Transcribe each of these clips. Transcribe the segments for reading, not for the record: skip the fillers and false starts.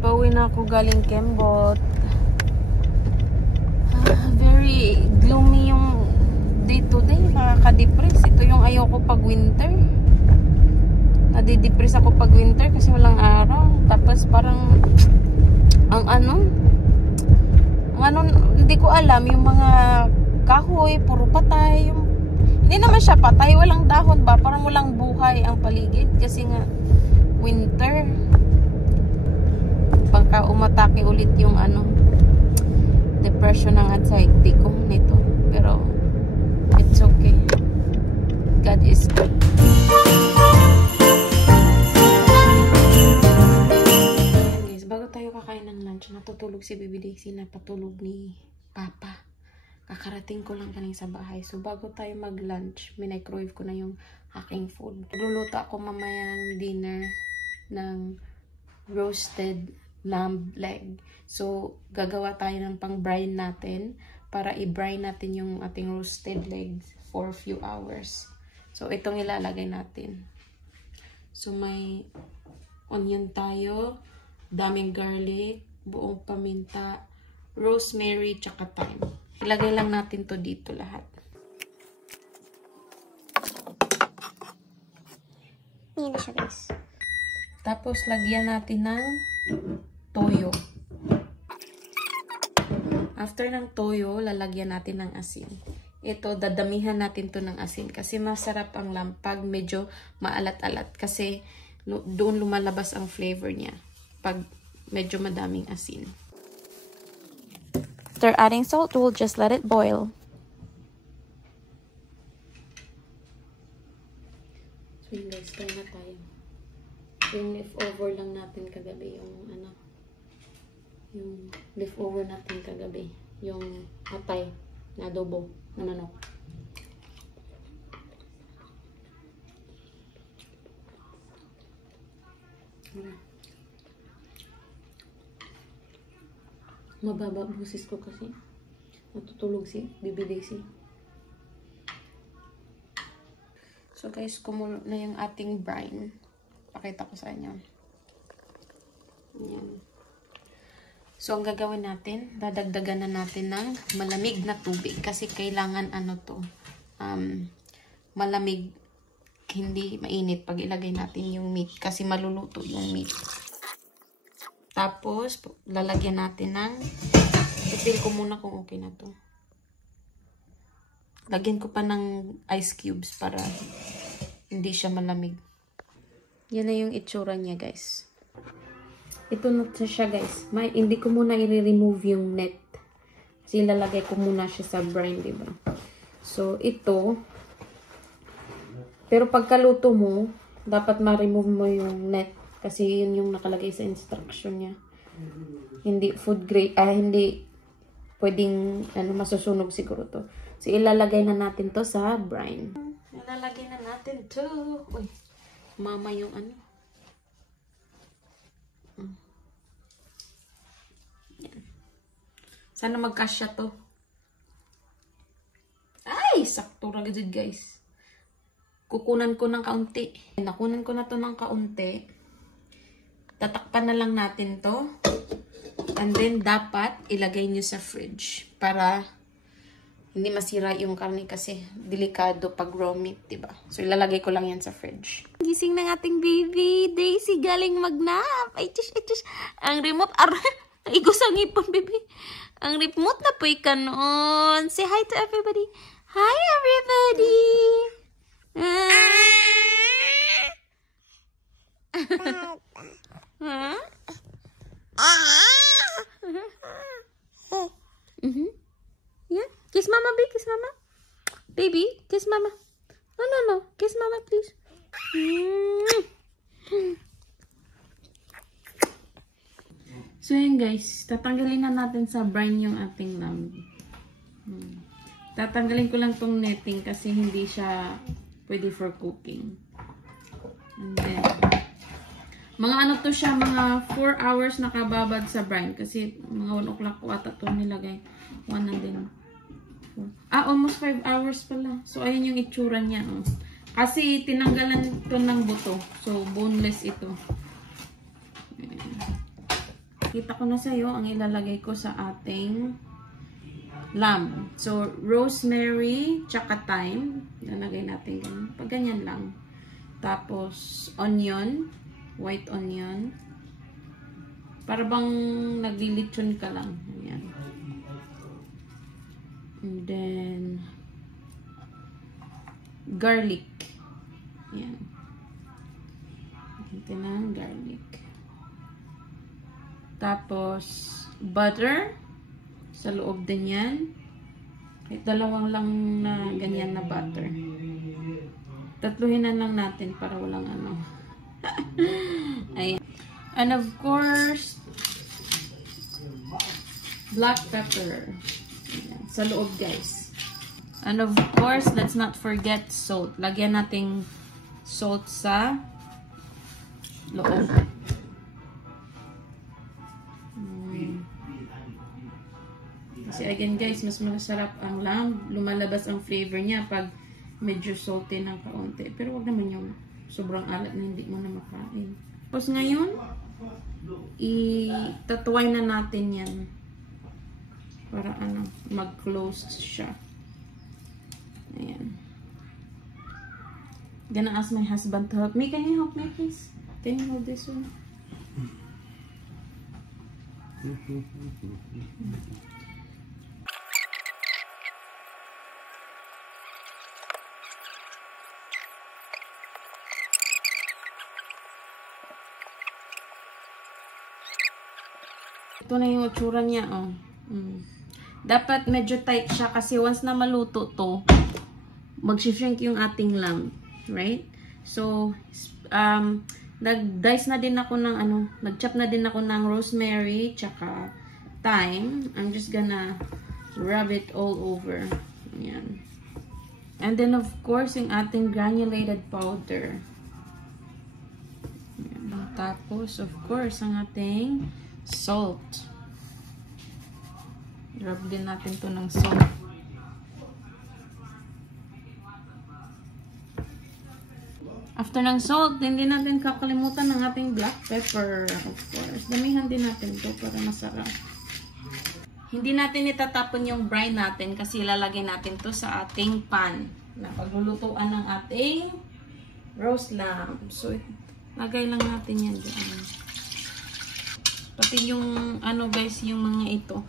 Pauwi na ako galing Kembot. Very gloomy yung day to day. Nakaka-depress. Ito yung ayoko pag winter. Nadidepress ako pag winter kasi walang araw. Tapos parang hindi ko alam yung mga kahoy, puro patay. Hindi naman siya patay, walang dahon ba? Parang walang buhay ang paligid kasi nga winter. Baka umatake ulit yung depression ng anxiety ko nito. Pero it's okay. God is good. Guys, bago tayo kakain ng lunch, natutulog si Baby Daisy, napatulog ni Papa. Kakarating ko lang kaning sa bahay. So bago tayo mag-lunch, microwave ko na yung aking food. Magluluto ako mamayang dinner ng roasted lamb leg. So, gagawa tayo ng pang-brine natin para i-brine natin yung ating roasted legs for a few hours. So, itong ilalagay natin. So, may onion tayo, daming garlic, buong paminta, rosemary, tsaka thyme. Ilagay lang natin to dito lahat. Yan na siya, guys. Tapos, lagyan natin ng toyo. After ng toyo, lalagyan natin ng asin. Ito, dadamihan natin to ng asin kasi masarap ang lampag, medyo maalat-alat kasi doon lumalabas ang flavor niya pag medyo madaming asin. After adding salt, we'll just let it boil. So yun guys, try na tayo. Yung leftover lang natin kagabi, yung leftover natin kagabi, yung atay na adobo na manok. Mababa busis ko kasi natutulog si Baby Daisy. So guys, kumulo na yung ating brine. Pakita ko sa inyo. Ayan. So, ang gagawin natin, dadagdagan na natin ng malamig na tubig. Kasi kailangan malamig, hindi mainit pag ilagay natin yung meat. Kasi maluluto yung meat. Tapos, lalagyan natin ng, i-feel ko muna kung okay na to. Lagyan ko pa ng ice cubes para hindi siya malamig. Yan na yung itsura niya, guys. Ito na siya, guys. Hindi ko muna i-remove yung net. Kasi lalagay ko muna siya sa brine, diba? So, ito. Pero pagkaluto mo, dapat ma-remove mo yung net. Kasi yun yung nakalagay sa instruction niya. Hindi food grade, hindi pwedeng, masusunog siguro to. So, ilalagay na natin to sa brine. Ilalagay na natin to. Uy, mama yung Yan. Sana magkasya to. Ay, sakto ra gid guys. Kukunan ko ng kaunti. Nakunan ko na to ng kaunti. Tatakpan na lang natin to. And then, dapat ilagay nyo sa fridge. Para hindi masira yung karne kasi delikado pag raw meat, diba? So, ilalagay ko lang yan sa fridge. Gising ng ating baby Daisy galing magnap. Ay, tish. Ang remote, igos ang ipon, baby. Ang remote na po'y kanon. Say hi to everybody. Hi, everybody. Huh? Yeah. Kiss mama, baby. Kiss mama. Baby, kiss mama. No. Kiss mama, please. So, yan guys. Tatanggalin na natin sa brine yung ating lamb. Tatanggalin ko lang tong netting kasi hindi siya pwede for cooking. And then, mga to siya, mga 4 hours nakababad sa brine. Kasi mga 1 o'clock ko ata ito nilagay. 1 and then 4. Almost 5 hours pala. So, ayan yung itsura niya. Oh. Kasi tinanggalan ito ng buto. So, boneless ito. Ayan. Kita ko na sa'yo ang ilalagay ko sa ating lamb. So, rosemary, tsaka thyme. Lalagay natin ganyan. Pag ganyan lang. Tapos, onion. White onion. Para bang naglilitsyon ka lang. Ayan. And then, garlic. Ayan. Ito na, garlic. Tapos, butter. Sa loob din yan. Kahit dalawang lang na ganyan na butter. Tatluhin na lang natin para walang ano. Ayan. And of course, black pepper. Ayan. Sa loob, guys. And of course, let's not forget salt. Lagyan nating salt sa loob. Kasi again guys, mas masarap ang lamb. Lumalabas ang flavor niya pag medyo salty ng kaunti. Pero wag naman yung sobrang alat na hindi mo na makain. Tapos ngayon, itatuway na natin yan. Para ano, mag-close siya. Ayan. Gonna ask my husband to help me. Can you help me please? Can you hold this one? Ito na yung itsura niya, oh. Dapat medyo tight siya kasi once na maluto to, mag-shrink yung ating lamb, right? So, nag-dice na din ako ng ano, nag-chop na din ako ng rosemary tsaka thyme. I'm just gonna rub it all over. Ayan. And then of course, yung ating granulated powder. Ayan. Tapos of course, ang ating salt. Rub din natin to ng salt. After ng salt, hindi natin kakalimutan ng ating black pepper. Of course. Damihan din natin to para masarap. Hindi natin itatapon yung brine natin kasi ilalagay natin to sa ating pan na paglulutuan ng ating roast lamb. So, lagay lang natin yan dyan. Pati yung, ano guys, yung mga ito,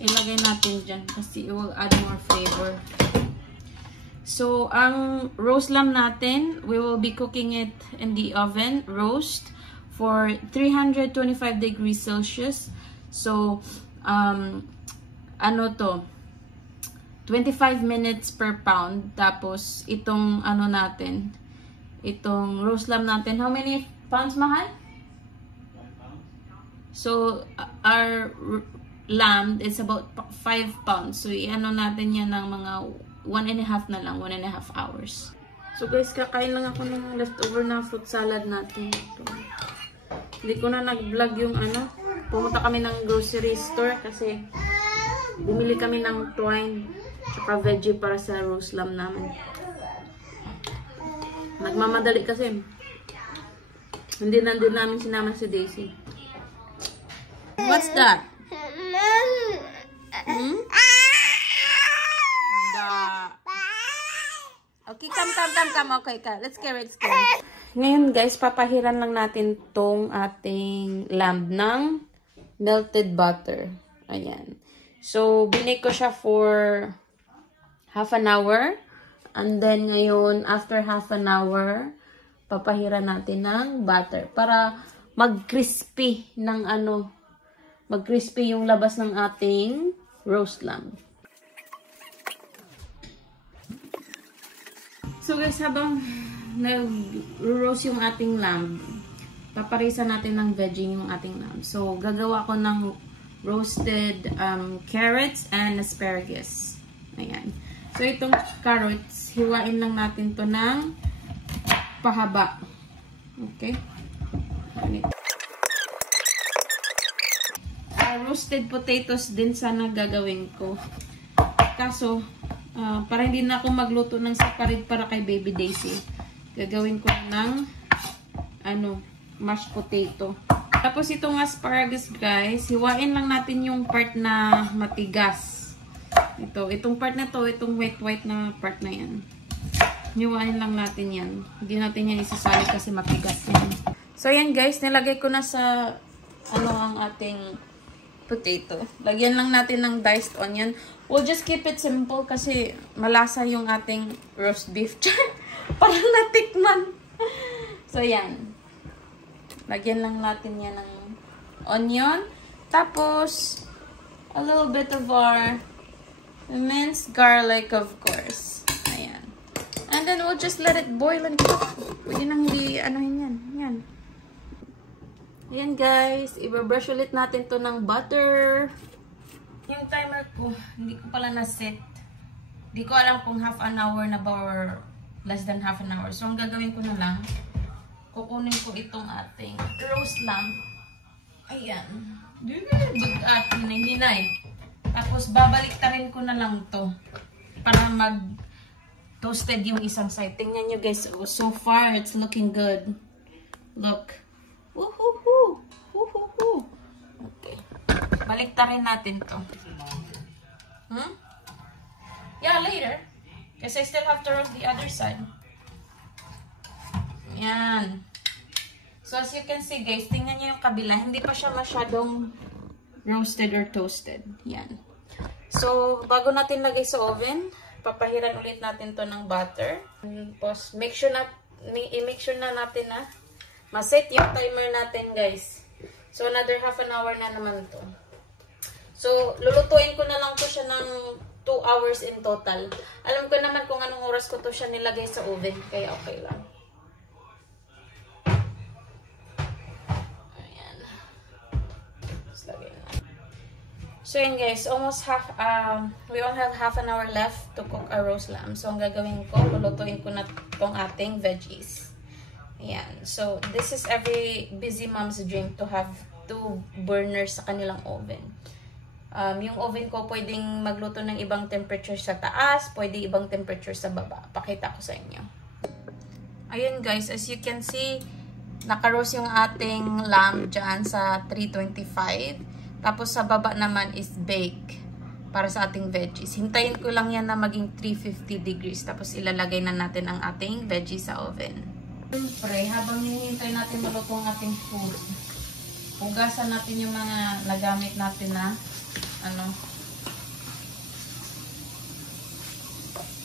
ilagay natin dyan kasi it will add more flavor. So, ang roast lamb natin, we will be cooking it in the oven, roast, for 325 degrees Celsius. So, ano to, 25 minutes per pound. Tapos, itong, ano natin, itong roast lamb natin, how many pounds, mahal? So, our lamb is about 5 pounds. So, i-ano natin yan ng mga 1.5 na lang, 1.5 hours. So, guys, kakain lang ako ng leftover na fruit salad natin. Ito. Hindi ko na nag-vlog yung ano. Pumunta kami ng grocery store kasi bumili kami ng twine tsaka veggie para sa roast lamb namin. Nagmamadali kasi. Hindi nandun namin sinama si Daisy. What's that? Hmm? Okay, come. Okay, let's get it. Ngayon guys, papahiran lang natin tong ating lamb ng melted butter. Ayan. So, binake ko siya for half an hour. And then ngayon, after half an hour, papahiran natin ng butter para mag-crispy ng ano, mag-crispy yung labas ng ating roast lamb. So guys, habang nag-roast yung ating lamb, paparisan natin ng veggie yung ating lamb. So, gagawa ko ng roasted carrots and asparagus. Ayan. So, itong carrots, hiwain lang natin to ng pahaba. Okay? Roasted potatoes din sana gagawin ko. Kaso, para hindi na ako magluto ng separate para kay Baby Daisy, gagawin ko ng mashed potato. Tapos itong asparagus, guys, hiwain lang natin yung part na matigas. Itong part na to, itong white na part na yan. Hiwain lang natin yan. Hindi natin yan isasali kasi matigas yan. So, yan guys, nilagay ko na sa ang ating potato. Lagyan lang natin ng diced onion. We'll just keep it simple kasi malasa yung ating roast beef. Parang natikman. So, yan. Lagyan lang natin yan ng onion. Tapos, a little bit of our minced garlic, of course. Ayan. And then, we'll just let it boil and cook. Pwede nang hindi, yan. Yan. Ayan, guys. Ibabrush ulit natin to ng butter. Yung timer ko, hindi ko pala na-set. Hindi ko alam kung half an hour na ba or less than half an hour. So, ang gagawin ko na lang, kukunin ko itong ating roast lamb. Ayan. At hinay. Tapos, babaliktarin ko na lang to para mag-toasted yung isang side. Tingnan nyo guys. So far, it's looking good. Look. Woohoo! Woohoo! Okay. Baliktarin natin to. Yeah, later. Kasi I still have to roast the other side. Yan. So, as you can see, guys, tingnan nyo yung kabila. Hindi pa siya masyadong roasted or toasted. Yan. So, bago natin lagay sa oven, papahiran ulit natin to ng butter. Tapos, make sure na natin na ma-set yung timer natin, guys. So, another half an hour na naman to. So, lulutuin ko na lang to siya ng 2 hours in total. Alam ko naman kung anong oras ko to siya nilagay sa oven. Kaya okay lang. Ayan. Tapos lagay na. So, yun guys. We only have half an hour left to cook our roast lamb. So, ang gagawin ko, lulutuin ko na tong ating veggies. Ayan. So, this is every busy mom's dream to have 2 burners sa kanilang oven. Yung oven ko pwedeng magluto ng ibang temperature sa taas, pwede ibang temperature sa baba. Pakita ko sa inyo. Ayun guys, as you can see, naka-roast yung ating lamb dyan sa 325. Tapos sa baba naman is bake para sa ating veggies. Hintayin ko lang yan na maging 350 degrees. Tapos ilalagay na natin ang ating veggies sa oven. Siyempre, habang hinihintay natin maluto ang ating food, hugasan natin yung mga nagamit natin na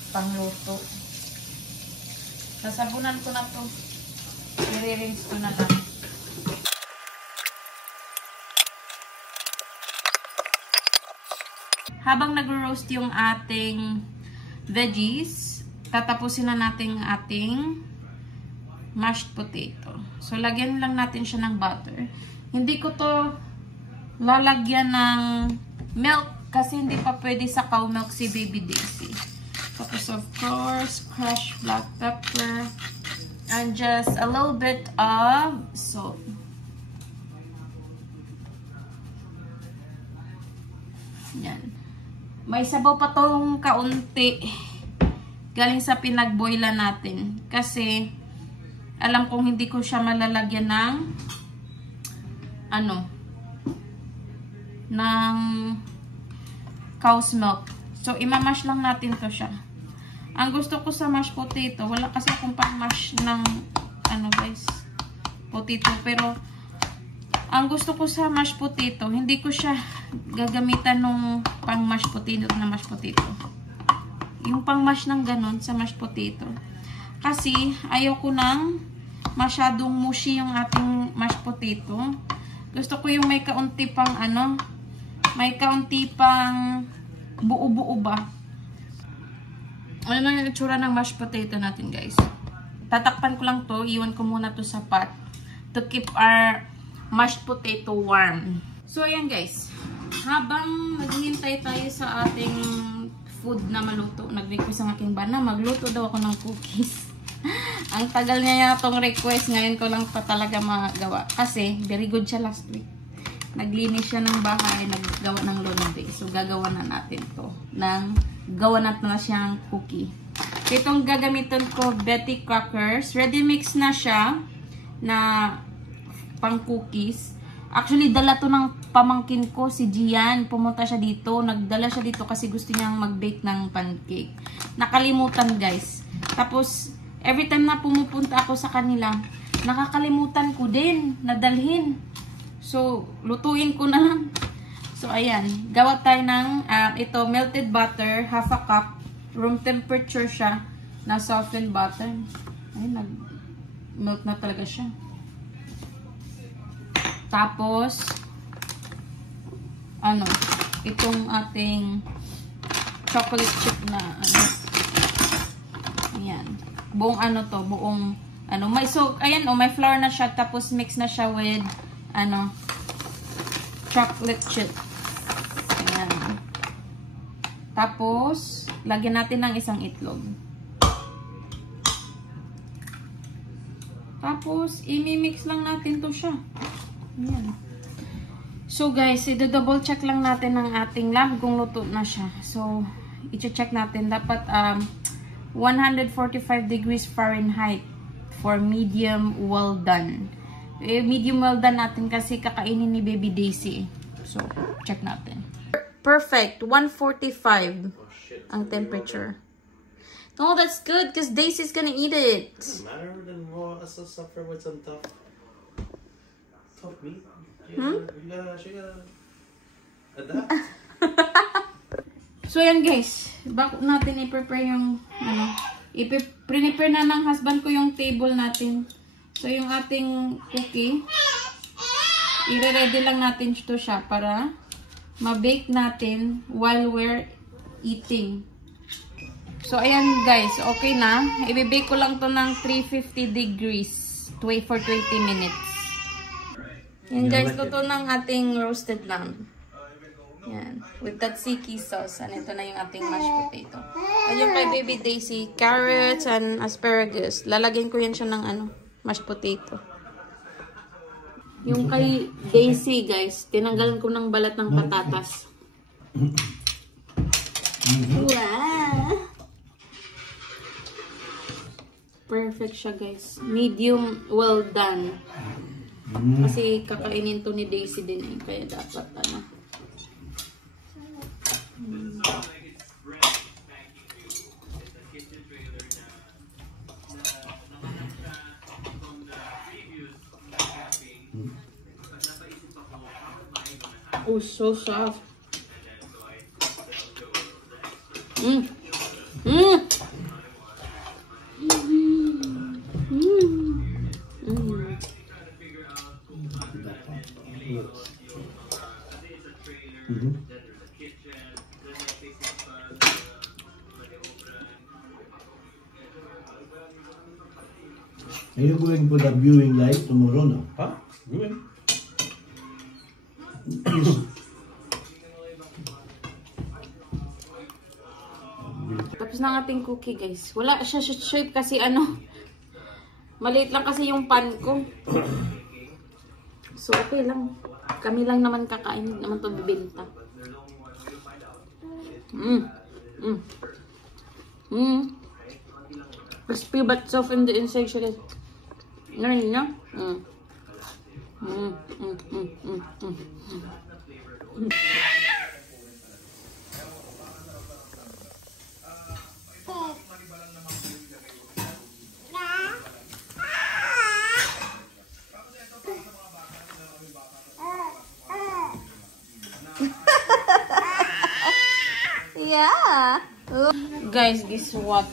pangluto. Sasabunan ko na to. I-rinse ko na lang. Habang nag-roast yung ating veggies, tatapusin na natin ating mashed potato. So, lagyan lang natin siya ng butter. Hindi ko to lalagyan ng milk kasi hindi pa pwede sa cow milk si Baby Daisy. Tapos, of course, crushed black pepper and just a little bit of salt. Yan. May sabaw pa tong kaunti galing sa pinagboilan natin. Kasi, alam kong hindi ko siya malalagyan ng ng cow's milk. So, imamash lang natin to siya. Ang gusto ko sa mashed potato, wala kasi akong pang-mash ng guys, potato. Pero, ang gusto ko sa mashed potato, hindi ko siya gagamitan nung pang-mash potato na mashed potato. Yung pang-mash ng ganun sa mashed potato. Kasi, ayaw ko nang masyadong mushy yung ating mashed potato. Gusto ko yung may kaunti pang may kaunti pang buo-buo ba. Ano na yung itsura ng mashed potato natin, guys. Tatakpan ko lang to. Iwan ko muna to sa pot to keep our mashed potato warm. So, ayan guys. Habang naghihintay tayo sa ating food na maluto, nag-request ang aking bana, magluto daw ako ng cookies. Ang tagal niya itong request. Ngayon ko lang pa talaga magawa. Kasi, very good siya last week. Naglinis siya ng bahay, naggawa ng laundry. So, gagawa na natin to. Gawa natin na siyang cookie. So, itong gagamitin ko, Betty Crackers. Ready mix na siya na pang cookies. Actually, dala to ng pamangkin ko, si Gian. Pumunta siya dito. Nagdala siya dito kasi gusto niyang mag-bake ng pancake. Nakalimutan, guys. Tapos, every time na pumupunta ako sa kanila, nakakalimutan ko din nadalhin. So, lutuin ko na lang. So, ayan. Gawa tayo ng, ito, melted butter, half a cup. Room temperature siya. Na softened butter. Ayun, nag-melt na talaga siya. Tapos, itong ating chocolate chip na, ayan. Buong buong, so, ayan, may flour na siya, tapos mix na siya with, chocolate chip. Ayan. Tapos, lagyan natin ng isang itlog. Tapos, imimix lang natin to siya. Ayan. So, guys, i-double check lang natin ang ating lamb kung luto na siya. So, i-check natin. Dapat 145 degrees Fahrenheit for medium well done. Medium well done natin kasi kakainin ni Baby Daisy. So, check natin. Perfect. 145 ang temperature. No, that's good because Daisy's gonna eat it. Doesn't matter. Then we'll also suffer with some tough meat. She gotta adapt. So, yan guys. Bago natin i-prepare yung, i-prepare na ng husband ko yung table natin. So, yung ating cookie, i-ready lang natin ito siya para ma-bake natin while we're eating. So, ayan guys. Okay na. I-bake ko lang to ng 350 degrees for 20 minutes. Yan guys, luto ng ating roasted lamb. Yan. With tzatziki sauce. And ito na yung ating mashed potato. Ayun kay Baby Daisy, carrots and asparagus. Lalagyan ko yan siya ng mashed potato. Yung kay Daisy guys, tinanggalan ko ng balat ng patatas. Wow! Perfect siya guys. Medium well done. Kasi kakainin to ni Daisy din eh. Kaya dapat Oh, so soft. Are you going for the viewing live tomorrow, no? Huh? Viewing? Tapos na ang ating cookie guys. Wala siya shape kasi maliit lang kasi yung pan ko. So okay lang. Kami lang naman kakain. Hindi naman ito bibenta. Crispy but soft in the inside siya guys. Ngayon niya. Yeah. Guys, guess what?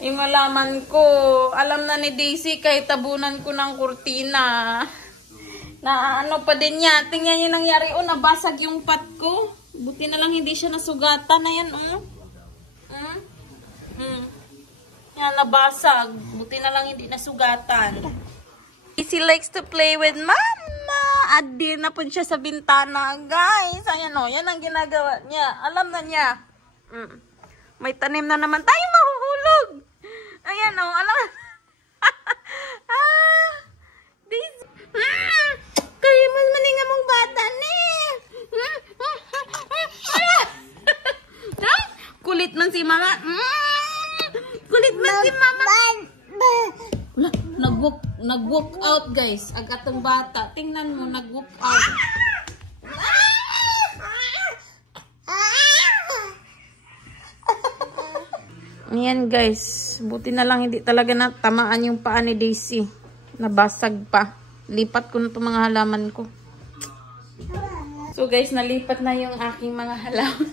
Imalaman ko. Alam na ni Daisy kahit tabunan ko ng kurtina. Na pa din niya. Tingnan niyo nangyari. Nabasag yung pot ko. Buti na lang hindi siya nasugatan. Ayan, Yan, nabasag. Buti na lang hindi nasugatan. Daisy likes to play with mama. Adir na po siya sa bintana, guys. Ayan yan ang ginagawa niya. Alam na niya. May tanim na naman tayo mahuhulog. Ayan alam. Daisy. Kaya mas maninga mong bata ni. Kulit man si mama. Kulit man si mama. Wala, nag-walk out, guys. Agatong bata. Tingnan mo, nag-walk out. Ayan, guys. Buti na lang hindi talaga natamaan yung paa ni Daisy. Nabasag pa. Lipat ko na itong mga halaman ko. So, guys, nalipat na yung aking mga halaman.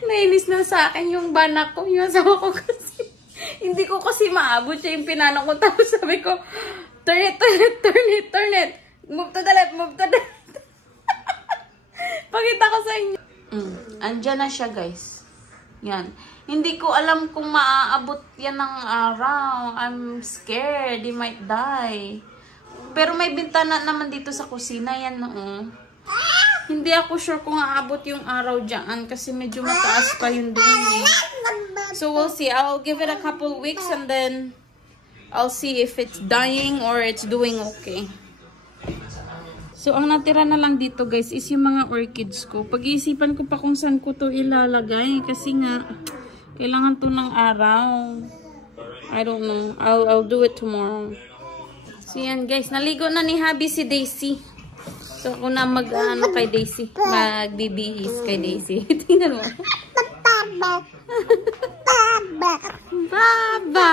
Nainis na sa akin yung banak ko. Yung asawa ko kasi. Hindi ko kasi maabot siya yung pinano ko. Tapos sabi ko, turn it, turn it, turn it, turn it. Move to the left, move to the left. Pakita ko sa inyo. Andyan na siya, guys. Yan. Hindi ko alam kung maaabot yan ng araw. I'm scared. He might die. Pero may bintana naman dito sa kusina. Yan, no. Hindi ako sure kung aabot yung araw dyan kasi medyo mataas pa yung doon eh. So we'll see. I'll give it a couple weeks and then I'll see if it's dying or it's doing okay. So ang natira na lang dito, guys, is yung mga orchids ko. Pag-iisipan ko pa kung saan ko to ilalagay kasi nga kailangan to ng araw. I don't know. I'll do it tomorrow. So yan, guys, naligo na ni Habi si Daisy. So, ako na mag-ano kay Daisy. Magbibihis kay Daisy. Tingnan mo. Baba. Baba.